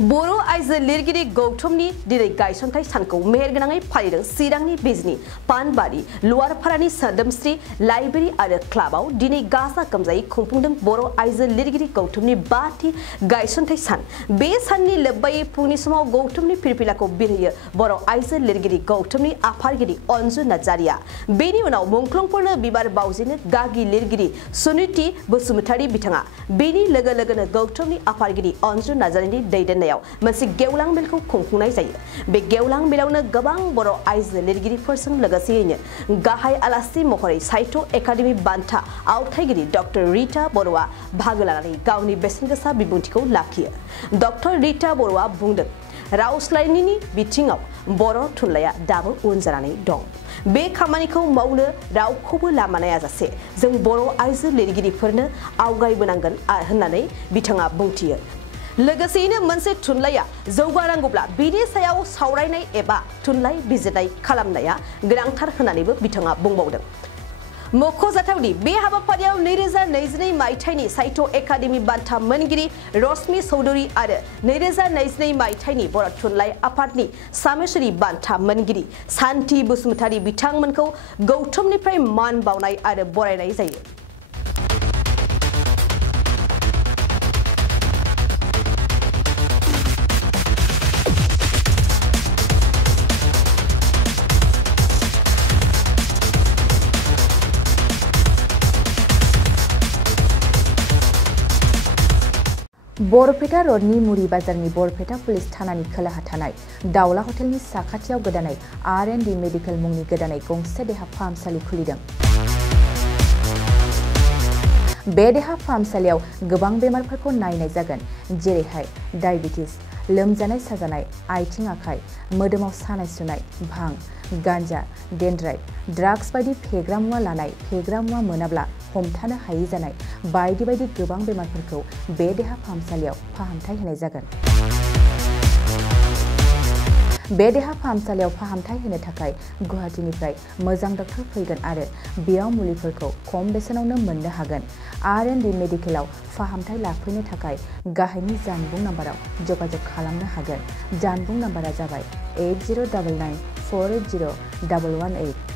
बर' आइजो लिरगिरि गौतमनि दिनै गायसनथाइ सानखौ मेहेरगोनाङै फालिदों चिरांनि बिजनी पानबारि लुवारपारानि सोदोमस्रि लाइब्रेरि आरो क्लाबाव दिनै गाजा गोमजायै खुंफुंदों बर' आइजो लिरगिरि गौतमनि 5थि गायसनथाइ सान। बे साननि लोब्बायै फुंनि समाव गौतमनि फिरफिलाखौ बिरहोयो बर' आइजो लिरगिरि गौतमनि आफादगिरि अन्जु नार्जारिया। बेनि उनाव मुंख्लंफोरनो बिबार बावजेनो गागि लिरगिरि सुनिति बसुमतारी बिथाङा। बेनि लोगो लोगोनो गौतमनि आफादगिरि अन्जु नार्जारिनि दैदेननायाव मोनसे गेवलां मेलखौ खुंफुंनाय जायो। बे गेवलां मेलावनो गोबां बर' आइजो लिरगिरिफोरजों लोगोसेयैनो गाहाय आलासि महरै साहित्य एकाडेमि बान्था आवथायगिरि डॉक्टर रीता बर'आ बाहागो लानानै गावनि बेसेनगोसा बिबुंथिखौ लाखियो। डॉक्टर रीता बर'आ बुंदों, रावस्लायनायनि बिथिङाव बर' थुनलाइया दाबो उन जानानै दं। बे खामानिखौ मावनो रावखौबो लामा नायाजासे जों बर' आइजो लिरगिरिफोरनो आवगायबोनांगोन होननानै बिथाङा बुंथियो। लोगोसेयैनो मोनसे थुनलाइया जौगानांगौब्ला बिनि सायाव सावरायनाय एबा थुनलाइ बिजिरनाय खालामनाया गोनांथार होननानैबो बिथाङा बुंबावदों। मख'जाथावदि बे हाबाफारियाव 2022 मायथाइनि साहित्य एकाडेमि बान्था मोनगिरि रश्मि चौधुरी आरो 2022 मायथाइनि बर' थुनलाइ आफादनि सामेश्वरी बान्था मोनगिरि सान्ति बसुमतारी बिथांमोनखौ गौतमनिफ्राय मान बावनाय आरो बरायनाय जायो। बरपेटा रोडनि मुरी बाजारनि बरपेटा पुलिस थानानि खोलाहा थानाय दाउला हटेलनि साखाथियाव गोदानै R&D मेडिकेल मुंनि गोदानै गंसे देहा फाहामसालि खुलिदों। बे देहा फाहामसालियाव गोबां बेमारफोरखौ नायनाय जागोन, जेरैहाय डायबिटिस, लोमजानाय साजानाय, आथिं आखाइ, मोदोमाव सानाय सुनाय, भां, गान्जा, डेन्ड्राइट, ड्राग्स बायदि फेग्रा मुवा लानाय, फेग्रा मुवा मोनाब्ला हमथानो हायै जानाय बायदि बायदि गोबां बेमारफोरखौ बे देहा फाहामसालियाव फाहामथाय होनाय जागोन। बे देहा फाहामसालियाव फाहामथाय होनो थाखाय गुवाहाटीनिफ्राय मोजां डक्टर फैगोन आरो बेयाव मुलिफोरखौ खम बेसेनावनो मोननो हागोन। R&D मेडिकेलाव फाहामथाय लाफैनो थाखाय गाहायनि जानबुं नाम्बाराव जगाजग खालामनो हागोन। जानबुं नाम्बारा जाबाय 8099 480 118।